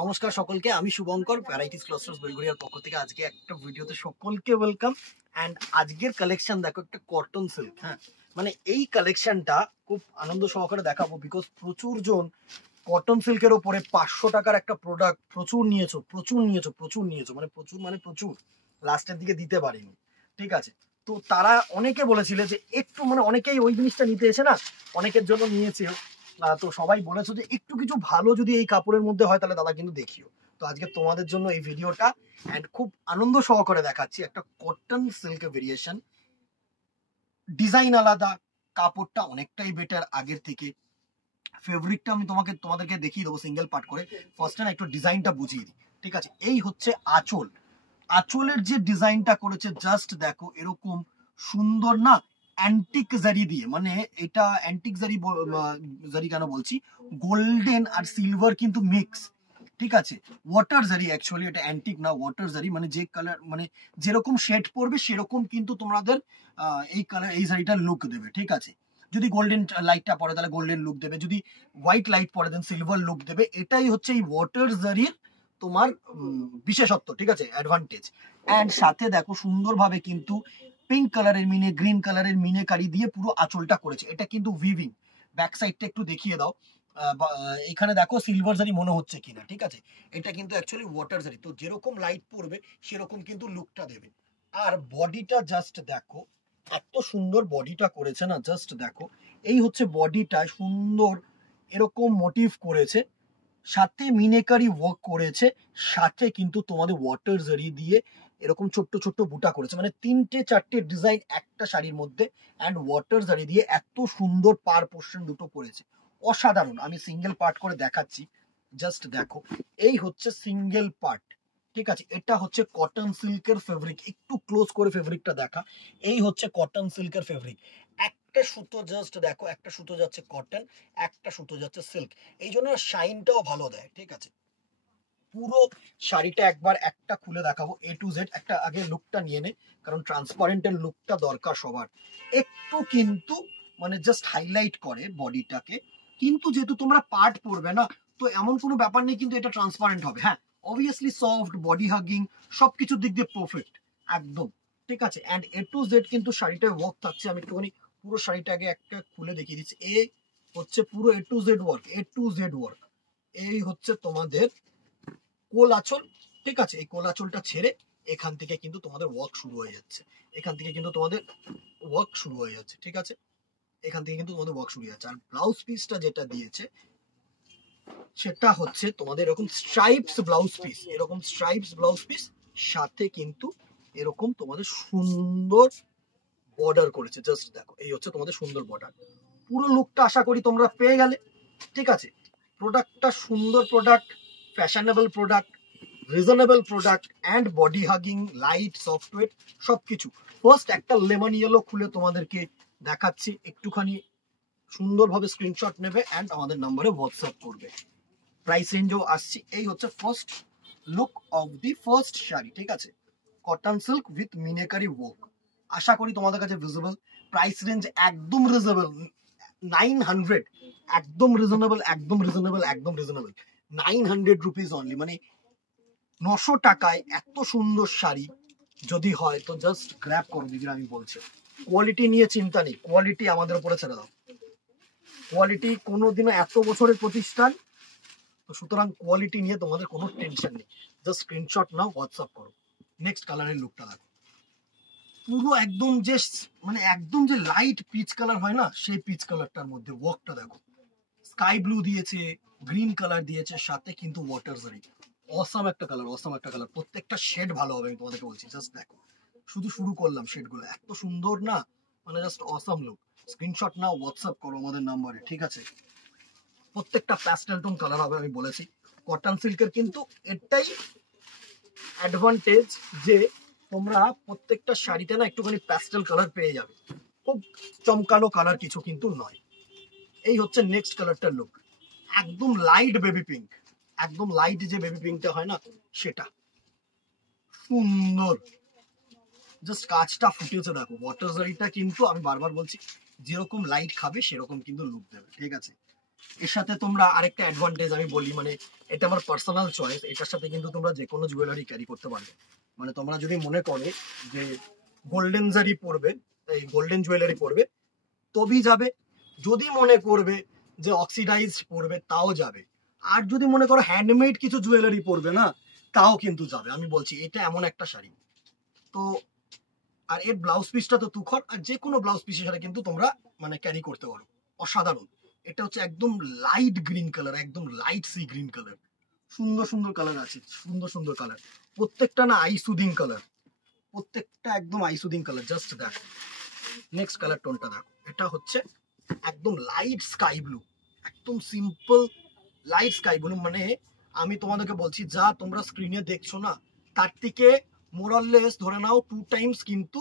নমস্কার সকলকে, আমি শুভঙ্কর ভ্যারাইটিস ক্লাস্টার্স বেলগুড়িয়ার পক্ষ থেকে আজকে একটা ভিডিওতে সকলকে ওয়েলকাম। অ্যান্ড আজকের কালেকশন দেখো, একটা কটন সিল্ক। হ্যাঁ, মানে এই কালেকশনটা খুব আনন্দ সহকারে দেখাবো, বিকজ প্রচুর জন কটন সিল্কের ওপরে 500 টাকার একটা প্রোডাক্ট প্রচুর নিয়েছো, মানে প্রচুর লাস্টের দিকে দিতে পারিনি। ঠিক আছে, তো তারা অনেকে বলেছিল যে একটু, মানে অনেকেই ওই জিনিসটা নিতে এসে না, অনেকের জন্য নিয়েছে। তো সবাই বলেছো যে একটু কিছু ভালো যদি এই কাপড়ের মধ্যে হয় তাহলে দাদা কিন্তু দেখিও। তো আজকে তোমাদের জন্য এই ভিডিওটা, অ্যান্ড খুব আনন্দ সহকারে দেখাচ্ছি একটা কটন সিল্কের ভেরিয়েশন। ডিজাইন আলাদা, কাপড়টা অনেকটাই বেটার আগের থেকে। ফেব্রিকটা আমি তোমাদেরকে দেখিয়ে দেবো সিঙ্গেল পার্ট করে। ফার্স্ট না একটু ডিজাইনটা বুঝিয়ে দিই। ঠিক আছে, এই হচ্ছে আঁচল। আঁচলের যে ডিজাইনটা করেছে জাস্ট দেখো, এরকম সুন্দর না, অ্যান্টিক জারি দিয়ে। মানে এটা অ্যান্টিক জারি, জারি কেন বলছি, গোল্ডেন আর সিলভার কিন্তু মিক্স। ঠিক আছে, ওয়াটার জারি, অ্যাকচুয়ালি এটা অ্যান্টিক না, ওয়াটার জারি। মানে যে কালার, মানে যেরকম শেড পড়বে সেরকম কিন্তু তোমাদের এই কালার, এই জারিটার লুক দেবে। ঠিক আছে, যদি গোল্ডেন লাইটটা পড়ে তাহলে গোল্ডেন লুক দেবে, যদি হোয়াইট লাইট পড়ে দেন সিলভার লুক দেবে। এটাই হচ্ছে এই ওয়াটার জারির তোমার বিশেষত্ব। ঠিক আছে, অ্যাডভান্টেজ। অ্যান্ড সাথে দেখো সুন্দরভাবে কিন্তু পিঙ্ক কালারের মিনে, গ্রিন কালারের মিনে কারি দিয়ে পুরো আঁচলটা করেছে। এটা কিন্তু উইভিং। ব্যাক সাইডটা একটু দেখিয়ে দাও। এখানে দেখো সিলভার জারি মনে হচ্ছে কিনা। ঠিক আছে, এটা কিন্তু অ্যাকচুয়ালি ওয়াটার জারি, তো যেরকম লাইট পড়বে সেরকম কিন্তু লুকটা দেবে। আর বডিটা জাস্ট দেখো, এত সুন্দর বডিটা করেছে না, জাস্ট দেখো। এই হচ্ছে বডিটা, সুন্দর এরকম মোটিভ করেছে, সাথে মিনেকারি ওয়ার্ক করেছে, সাথে কিন্তু তোমাদের ওয়াটার জারি দিয়ে এরকম ছোট্ট ছোট্ট বুটা করেছে। মানে 3-4টে ডিজাইন একটা শাড়ির মধ্যে, অ্যান্ড ওয়াটার জারি দিয়ে এত সুন্দর পার পোর্শন দুটো করেছে, অসাধারণ। আমি সিঙ্গেল পার্ট করে দেখাচ্ছি, জাস্ট দেখো। এই হচ্ছে সিঙ্গেল পার্ট। ঠিক আছে, এটা হচ্ছে কটন সিল্কের ফেব্রিক। একটু ক্লোজ করে ফেব্রিকটা দেখা। এই হচ্ছে কটন সিল্কের ফেব্রিক। একটা সুতো জাস্ট দেখো, একটা সুতো যাচ্ছে কটন, একটা সুতো যাচ্ছে সিল্ক। এই জন্য শাইনটাও ভালো দেয়। ঠিক আছে, পুরো শাড়িটা একবার একটা খুলে দেখাবো এ টু জেড। একটা আগে লুকটা নিয়ে নে, কারণ ট্রান্সপারেন্টের লুকটা দরকার সবার। একটু কিন্তু মানে জাস্ট হাইলাইট করে বডিটাকে, কিন্তু যেহেতু তোমরা পার্ট পরবে না, তো এমন কোনো ব্যাপার নেই কিন্তু এটা ট্রান্সপারেন্ট হবে। হ্যাঁ, অবভিয়াসলি সফট, বডি হাগিং, সবকিছুর দিক দিয়ে পারফেক্ট একদম। ঠিক আছে, অ্যান্ড এ টু জেড কিন্তু শাড়িটায় ওয়ার্ক থাকছে। আমি একটুখানি পুরো শাড়িটা আগে একটা খুলে দেখিয়ে দিচ্ছি। এ হচ্ছে পুরো এ to Z work, A to Z work. এই হচ্ছে তোমাদের কোল আঁচল। ঠিক আছে, এই কোল আঁচলটা ছেড়ে এখান থেকে কিন্তু তোমাদের ওয়ার্ক শুরু হয়ে যাচ্ছে। এখান থেকে কিন্তু তোমাদের ওয়ার্ক শুরু হয়ে যাচ্ছে। ঠিক আছে, এখান থেকে কিন্তু তোমাদের ওয়ার্ক শুরু হয়ে যাচ্ছে। আর ব্লাউজ পিসটা যেটা দিয়েছে সেটা হচ্ছে তোমাদের এরকম স্ট্রাইপস ব্লাউজ পিস, এরকম স্ট্রাইপস ব্লাউজ পিস, সাথে কিন্তু এরকম তোমাদের সুন্দর বর্ডার করেছে। জাস্ট দেখো, এই হচ্ছে তোমাদের সুন্দর বর্ডার। পুরো লুকটা আশা করি তোমরা পেয়ে গেলে। ঠিক আছে, প্রোডাক্টটা সুন্দর product, fashionable product, reasonable product, and body hugging, light, software, সবকিছু। ফার্স্ট একটা লেমন ইয়েলো খুলে তোমাদেরকে দেখাচ্ছি, একটুখানি সুন্দরভাবে স্ক্রিনশট নেবে অ্যান্ড আমাদের নাম্বারে হোয়াটসঅ্যাপ করবে। প্রাইস রেঞ্জও আসছি। এই হচ্ছে first look of the first sari. ঠিক আছে, cotton silk with meenakari work. আশা করি তোমাদের কাছে ভিজিবল। প্রাইস রেঞ্জ একদম রিজনেবল, 900, একদম রিজনেবল, একদম রিজনেবল, একদম রিজনেবল। 900 রুপিস অনলি, মানে 900 টাকায় এত সুন্দর শাড়ি যদি হয় তো জাস্ট গ্র্যাব করো দিদিরা। আমি বলছি, কোয়ালিটি নিয়ে চিন্তা নেই, কোয়ালিটি আমাদের উপরে ছেড়ে দাও। কোয়ালিটি কোনোদিনও, এত বছরের প্রতিষ্ঠান, তো সুতরাং কোয়ালিটি নিয়ে তোমাদের কোনো টেনশন নেই। জাস্ট স্ক্রিনশট নাও, হোয়াটসঅ্যাপ করো। নেক্সট কালারের লুকটা দেখো, পুরো একদম যে, মানে একদম যে লাইট পিচ কালার হয় না, সেই পিচ কালারটার মধ্যে ওয়ার্কটা দেখো। স্কাই ব্লু দিয়েছে, গ্রিন কালার দিয়েছে, সাথে কিন্তু ওয়াটার জারি। অসাম একটা কালার, অসাম একটা কালার। প্রত্যেকটা শেড ভালো হবে, আমি তোমাদেরকে বলছি। জাস্ট দেখো, শুধু শুরু করলাম, শেডগুলো এত সুন্দর না, মানে জাস্ট অসাম লুক। স্ক্রিনশট নাও, হোয়াটসঅ্যাপ করো আমাদের নাম্বারে। ঠিক আছে, প্রত্যেকটা প্যাস্টেল টোন কালার হবে, আমি বলেছি। কটন সিল্কের কিন্তু এটাই অ্যাডভান্টেজ যে তোমরা প্রত্যেকটা শাড়িতে না একটুখানি প্যাস্টেল কালার পেয়ে যাবে, খুব চমকানো কালার কিছু কিন্তু নয়। এই হচ্ছে নেক্সট কালারটার লুক, একদম লাইট বেবি পিঙ্ক, একদম লাইট যে বেবি পিঙ্কটা হয় না সেটা। সুন্দর, জাস্ট কাজটা ফুটেছে দেখো। ওয়াটার জারিটা কিন্তু আমি বারবার বলছি, যেরকম লাইট খাবে সেরকম কিন্তু লুক দেবে। ঠিক আছে, এর সাথে তোমরা আরেকটা অ্যাডভান্টেজ আমি বলি, মানে এটা আমার পার্সোনাল চয়েস, এটার সাথে কিন্তু তোমরা যে কোনো জুয়েলারি ক্যারি করতে পারবে। মানে তোমরা যদি মনে করে যে গোল্ডেন জারি পরবে, এই গোল্ডেন জুয়েলারি পরবে তবেই যাবে, যদি মনে করবে যে অক্সিডাইজ পরবে তাও যাবে, আর যদি মনে করো হ্যান্ডমেড কিছু জুয়েলারি পরবে না তাও কিন্তু যাবে। আমি বলছি এটা এমন একটা শাড়ি। তো আর এর ব্লাউজ পিসটা তো তুখর, আর যে কোনো ব্লাউজ পিসের সাথে কিন্তু তোমরা মানে ক্যারি করতে পারো। অসাধারণ। এটা হচ্ছে একদম লাইট গ্রিন কালার, একদম লাইট সি গ্রিন কালার, সুন্দর সুন্দর কালার আছে, সুন্দর সুন্দর কালার, প্রত্যেকটা না আই সুদিং কালার, প্রত্যেকটা একদম আই সুদিং কালার। জাস্ট দেখো নেক্সট কালার টোনটা দেখো, এটা হচ্ছে একদম লাইট স্কাই ব্লু, একদম সিম্পল লাইট স্কাই ব্লু। মানে আমি তোমাদেরকে বলছি যা তোমরা স্ক্রিনে দেখছো না তার থেকে মোরাললেস ধরে নাও 2 টাইমস কিন্তু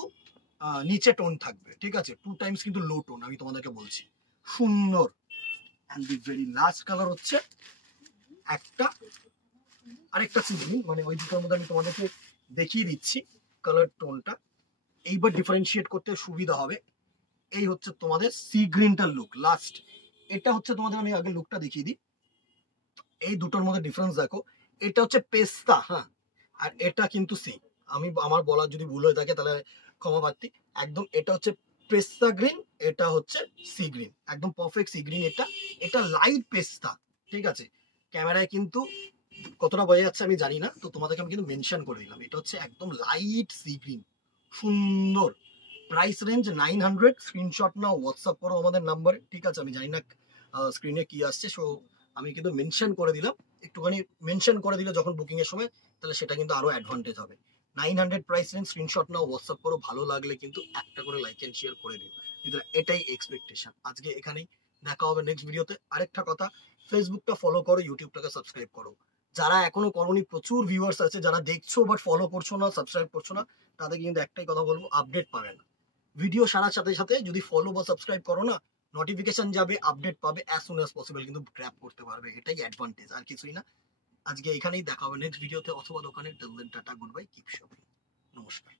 নিচে টোন থাকবে, ঠিক আছে, 2 টাইমস কিন্তু লো টোন, আমি তোমাদেরকে বলছি। সুন্দর। And the very last colour হচ্ছে একটা আরেকটা সিগ্রিন, মানে ওই দুটোর মধ্যে আমি তোমাদেরকে দেখিয়ে দিচ্ছি কালার টোনটা, এইবার ডিফারেন্সিয়েট করতে সুবিধা হবে। এই হচ্ছে তোমাদের সি গ্রিনটার লুক লাস্ট। এটা হচ্ছে তোমাদের, আমি আগে লুকটা দেখিয়ে দিই। এই দুটোর মধ্যে ডিফারেন্স দেখো, এটা হচ্ছে পেস্তা, হ্যাঁ, আর এটা কিন্তু সি। আমি আমার বলা যদি ভুল হয়ে থাকে তাহলে ক্ষমা প্রার্থী। একদম এটা হচ্ছে পেস্তা গ্রিন, এটা হচ্ছে সি গ্রিন, একদম পারফেক্ট সি গ্রিন। এটা এটা লাইট পেস্তা, ঠিক আছে। ক্যামেরায় কিন্তু কতটা বোঝা যাচ্ছে আমি জানি না, তো তোমাদেরকে আমি কিন্তু মেনশন করে দিলাম এটা হচ্ছে একদম লাইট সি গ্রিন, সুন্দর। Price range 900। স্ক্রিনশট নাও, হোয়াটসঅ্যাপ করো আমাদের নাম্বারে, ঠিক আছে। আমি জানি না স্ক্রিনে কি আসছে, সো আমি কিন্তু মেনশন করে দিলাম। একটুখানি মেনশন করে দিলে যখন বুকিং এর সময়, তাহলে সেটা কিন্তু আরো অ্যাডভান্টেজ হবে। 900 প্রাইস রেঞ্জ, স্ক্রিনশট নাও, হোয়াটসঅ্যাপ করো, ভালো লাগলে কিন্তু একটা করে লাইক এন্ড শেয়ার করে দিও। এটাই এক্সপেকটেশন। আজকে এখানেই, দেখা হবে নেক্সট ভিডিওতে। আরেকটা কথা, ফেসবুকটা ফলো করো, ইউটিউবটাকে সাবস্ক্রাইব করো। যারা এখনো করোনি, প্রচুর ভিউয়ার্স আছে যারা দেখছো বাট ফলো করছো না, সাবস্ক্রাইব করছো না, তাদেরকে কিন্তু একটাই কথা বলবো, আপডেট পাবে না। ভিডিও সারার সাথে সাথে যদি ফলো বা সাবস্ক্রাইব করো না, নোটিফিকেশন যাবে, আপডেট পাবে, অ্যাজ সুন অ্যাজ পসিবল কিন্তু গ্র্যাব করতে পারবে। এটাই অ্যাডভান্টেজ, আর কিছুই না। আজকে এখানেই, দেখা হবে নেক্সট ভিডিওতে অথবা দোকানে। Till then tata, good bye, keep shopping, নমস্কার।